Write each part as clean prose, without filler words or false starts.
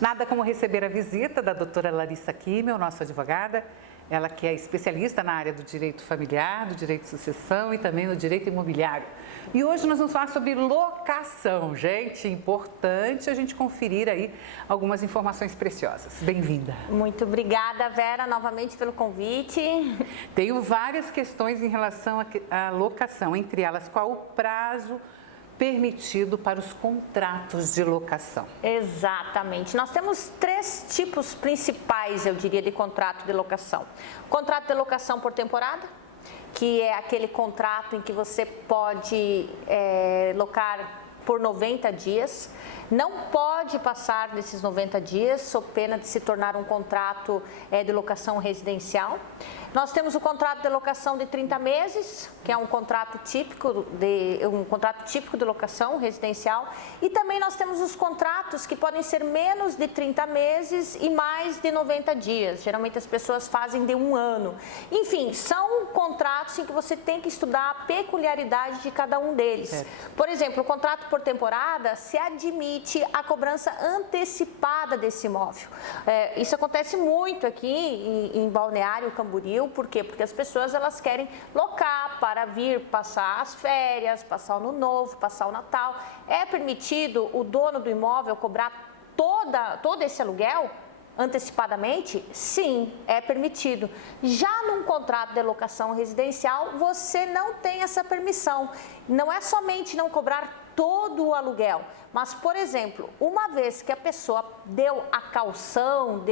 Nada como receber a visita da doutora Larissa Kimmel, nossa advogada, ela que é especialista na área do direito familiar, do direito de sucessão e também no direito imobiliário. E hoje nós vamos falar sobre locação. Gente, importante a gente conferir aí algumas informações preciosas. Bem-vinda. Muito obrigada, Vera, novamente pelo convite. Tenho várias questões em relação à locação, entre elas, qual o prazo permitido para os contratos de locação? Exatamente. Nós temos três tipos principais, eu diria, de contrato de locação. Contrato de locação por temporada, que é aquele contrato em que você pode locar por 90 dias. Não pode passar desses 90 dias, sob pena de se tornar um contrato de locação residencial. Nós temos o contrato de locação de 30 meses, que é um contrato típico de locação residencial. E também nós temos os contratos que podem ser menos de 30 meses e mais de 90 dias. Geralmente as pessoas fazem de um ano. Enfim, são contratos em que você tem que estudar a peculiaridade de cada um deles. Certo. Por exemplo, o contrato por temporada se admite a cobrança antecipada desse imóvel. Isso acontece muito aqui em Balneário Camboriú. Por quê? Porque as pessoas elas querem locar para vir passar as férias, passar o Ano Novo, passar o Natal. É permitido o dono do imóvel cobrar todo esse aluguel antecipadamente? Sim, é permitido. Já num contrato de locação residencial, você não tem essa permissão. Não é somente não cobrar todo o aluguel, mas, por exemplo, uma vez que a pessoa deu a caução,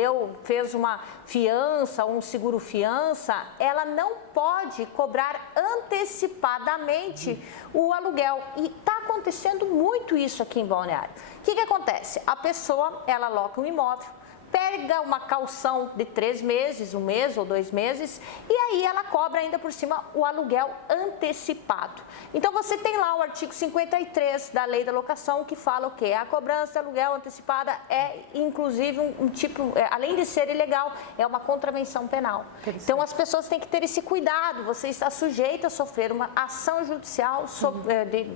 fez uma fiança, um seguro fiança, ela não pode cobrar antecipadamente o aluguel. E está acontecendo muito isso aqui em Balneário. O que acontece? A pessoa, ela loca um imóvel, pega uma caução de 3 meses, 1 mês ou 2 meses, e aí ela cobra ainda por cima o aluguel antecipado. Então você tem lá o artigo 53 da Lei da Locação que fala o quê? A cobrança de aluguel antecipada é inclusive um tipo, além de ser ilegal, é uma contravenção penal. Então as pessoas têm que ter esse cuidado, você está sujeito a sofrer uma ação judicial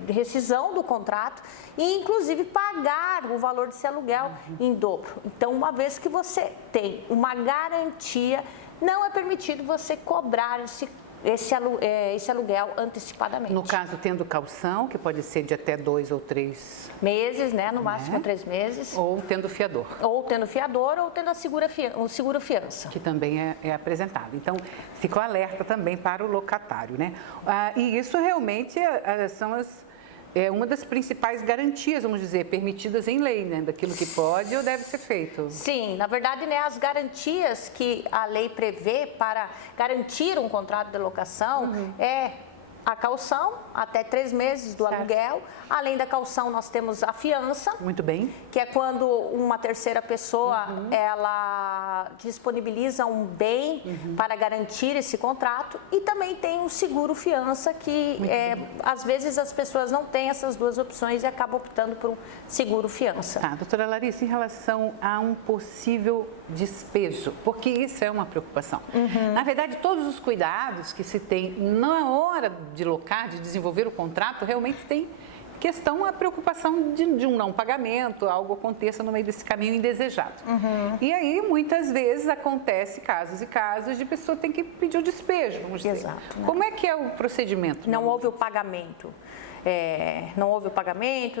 de rescisão do contrato e inclusive pagar o valor desse aluguel em dobro. Então, uma vez que você tem uma garantia, não é permitido você cobrar esse aluguel antecipadamente. No caso, tendo caução, que pode ser de até 2 ou 3 meses, né? No máximo 3 meses. Ou tendo fiador. Ou tendo fiador, ou tendo o seguro fiança. Que também é apresentado. Então, ficou alerta também para o locatário, né? E isso realmente são uma das principais garantias, vamos dizer, permitidas em lei, né? Daquilo que pode ou deve ser feito. Sim, na verdade, né, as garantias que a lei prevê para garantir um contrato de locação é a caução, até 3 meses do aluguel. Além da caução, nós temos a fiança. Muito bem. Que é quando uma terceira pessoa, ela disponibiliza um bem para garantir esse contrato. E também tem o seguro fiança, que às vezes as pessoas não têm essas duas opções e acabam optando por um seguro fiança. Tá, doutora Larissa, em relação a um possível despejo, porque isso é uma preocupação. Na verdade, todos os cuidados que se tem na hora de locar, de desenvolver o contrato, realmente tem a preocupação de um não pagamento, algo aconteça no meio desse caminho indesejado. E aí, muitas vezes, acontece casos e casos de pessoa ter que pedir o despejo, vamos dizer. Exato, né? Como é que é o procedimento? Não houve o pagamento.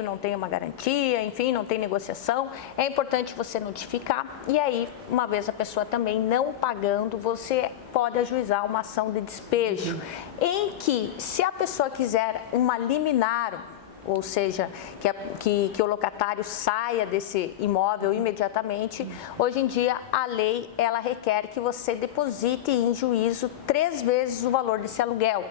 Não tem uma garantia, enfim, não tem negociação. É importante você notificar e aí, uma vez a pessoa também não pagando, você pode ajuizar uma ação de despejo, em que, se a pessoa quiser uma liminar, ou seja, que o locatário saia desse imóvel imediatamente, hoje em dia a lei ela requer que você deposite em juízo 3 vezes o valor desse aluguel.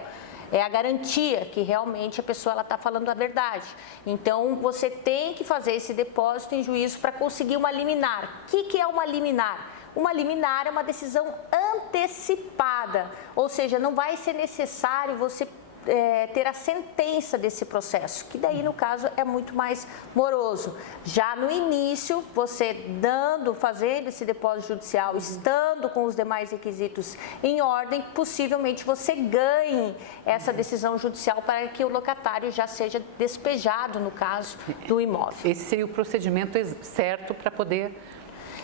É a garantia que realmente a pessoa está falando a verdade. Então, você tem que fazer esse depósito em juízo para conseguir uma liminar. O que é uma liminar? Uma liminar é uma decisão antecipada, ou seja, não vai ser necessário você ter a sentença desse processo, que daí no caso é muito mais moroso. Já no início, você fazendo esse depósito judicial, estando com os demais requisitos em ordem, possivelmente você ganhe essa decisão judicial para que o locatário já seja despejado no caso do imóvel. Esse seria o procedimento certo para poder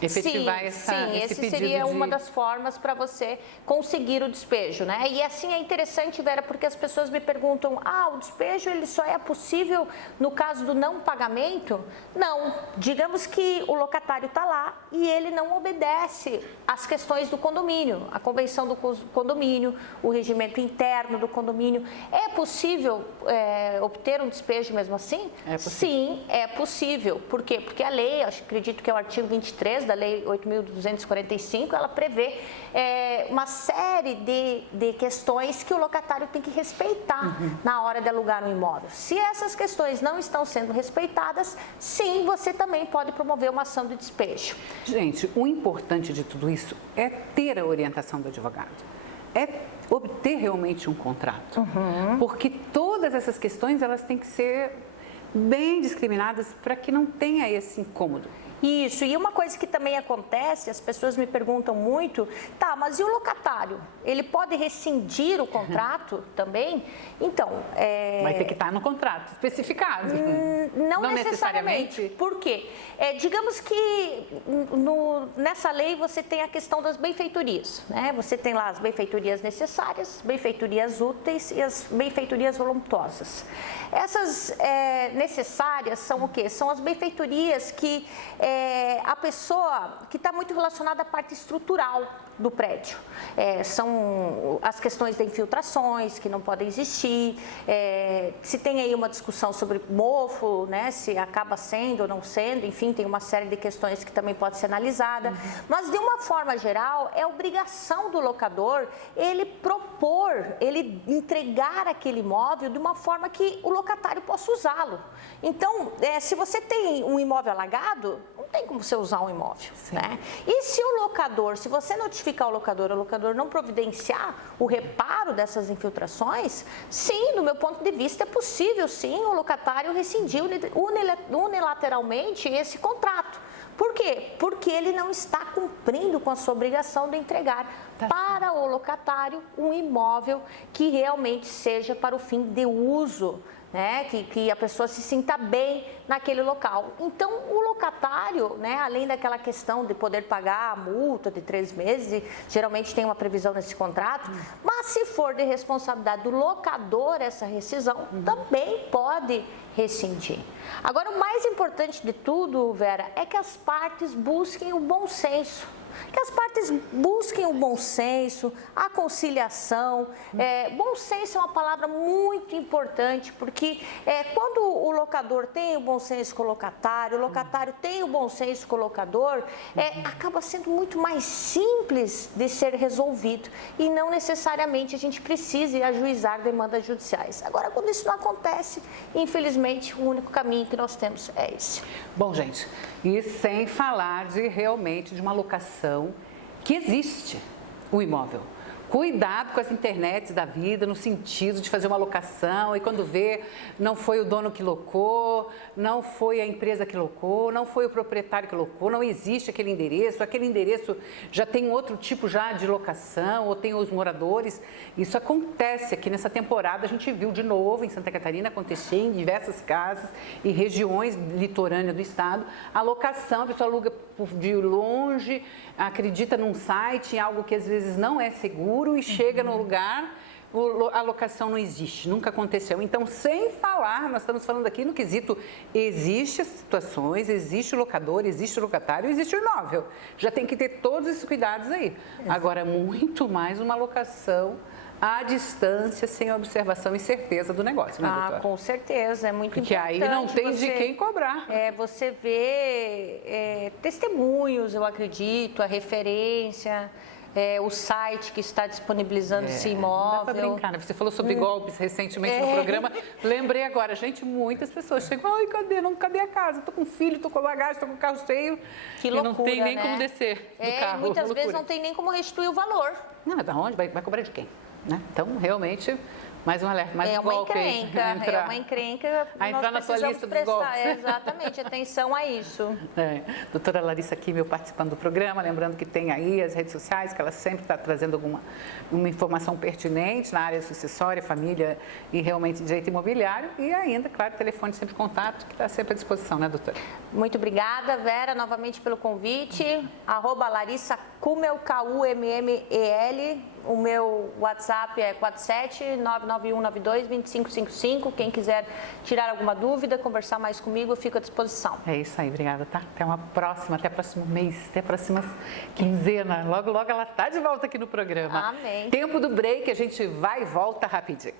efetivar esse pedido seria uma das formas para você conseguir o despejo, né? E assim é interessante, Vera, porque as pessoas me perguntam, o despejo ele só é possível no caso do não pagamento? Não, digamos que o locatário está lá e ele não obedece às questões do condomínio, a convenção do condomínio, o regimento interno do condomínio. É possível obter um despejo mesmo assim? É possível. Sim, é possível. Por quê? Porque a lei, acredito que é o artigo 23 da Lei 8.245, ela prevê uma série de questões que o locatário tem que respeitar na hora de alugar um imóvel. Se essas questões não estão sendo respeitadas, sim, você também pode promover uma ação de despejo. Gente, o importante de tudo isso é ter a orientação do advogado, é obter realmente um contrato, porque todas essas questões elas têm que ser bem discriminadas para que não tenha esse incômodo. Isso, e uma coisa que também acontece, as pessoas me perguntam muito, mas e o locatário? Ele pode rescindir o contrato também? Então, vai ter que estar no contrato, especificado. Não necessariamente. Por quê? Digamos que nessa lei você tem a questão das benfeitorias, né? Você tem lá as benfeitorias necessárias, benfeitorias úteis e as benfeitorias voluntosas. Essas necessárias são o quê? São as benfeitorias que a pessoa que está muito relacionada à parte estrutural do prédio. São as questões de infiltrações que não podem existir, se tem aí uma discussão sobre mofo, né, se acaba sendo ou não sendo, enfim, tem uma série de questões que também pode ser analisada, mas de uma forma geral é obrigação do locador ele propor, ele entregar aquele imóvel de uma forma que o locatário possa usá-lo. Então, se você tem um imóvel alagado, não tem como você usar um imóvel, né? E se o locador, se você notificar o locador não providenciar o reparo dessas infiltrações, sim, do meu ponto de vista é possível sim o locatário rescindir unilateralmente esse contrato. Por quê? Porque ele não está cumprindo com a sua obrigação de entregar para o locatário um imóvel que realmente seja para o fim de uso, né, que a pessoa se sinta bem naquele local. Então, o locatário, né, além daquela questão de poder pagar a multa de 3 meses, geralmente tem uma previsão nesse contrato, mas se for de responsabilidade do locador essa rescisão, também pode rescindir. Agora, o mais importante de tudo, Vera, é que as partes busquem o bom senso. Que as partes busquem o bom senso, a conciliação. Bom senso é uma palavra muito importante, porque quando o locador tem o bom senso com o locatário tem o bom senso com o locador, acaba sendo muito mais simples de ser resolvido e não necessariamente a gente precisa ajuizar demandas judiciais. Agora, quando isso não acontece, infelizmente, o único caminho que nós temos é esse. Bom, gente, e sem falar realmente de uma locação que existe o imóvel. Cuidado com as internets da vida, no sentido de fazer uma locação e quando vê, não foi o dono que locou, não foi a empresa que locou, não foi o proprietário que locou, não existe aquele endereço já tem outro tipo já de locação, ou tem os moradores. Isso acontece aqui nessa temporada, a gente viu de novo em Santa Catarina acontecer em diversas casas e regiões litorâneas do estado, a locação, a pessoa aluga de longe, acredita num site, em algo que às vezes não é seguro, e chega no lugar, a locação não existe, nunca aconteceu. Então, sem falar, nós estamos falando aqui no quesito, existe situações, existe o locador, existe o locatário, existe o imóvel. Já tem que ter todos esses cuidados aí. Agora, muito mais uma locação à distância, sem observação e certeza do negócio, né, doutora? Com certeza, é muito importante. Porque aí não tem de quem cobrar. Você vê testemunhos, eu acredito, a referência, o site que está disponibilizando esse imóvel. Não dá para brincar, né? Você falou sobre golpes recentemente no programa. Lembrei agora, gente, muitas pessoas chegam, cadê a casa? Estou com filho, estou com bagagem, estou com o carro cheio. Que loucura, não tem nem como descer do carro. Muitas vezes não tem nem como restituir o valor. Não, mas da onde? Vai cobrar de quem? Né? Então, realmente, Mais um alerta, mais um golpe. É uma encrenca. A entrar na sua lista dos golpes. Exatamente, atenção a isso. Doutora Larissa Kimmel participando do programa, lembrando que tem aí as redes sociais, que ela sempre está trazendo uma informação pertinente na área sucessória, família e realmente direito imobiliário. E ainda, claro, telefone sempre contato, que está sempre à disposição, né, doutora? Muito obrigada, Vera, novamente pelo convite. @Larissa Kummel, Kummel. O meu WhatsApp é 47-99192-2555. Quem quiser tirar alguma dúvida, conversar mais comigo, eu fico à disposição. É isso aí, obrigada, tá? Até uma próxima, até o próximo mês, até a próxima quinzena. Logo, logo ela está de volta aqui no programa. Amém. Tempo do break, a gente vai e volta rapidinho.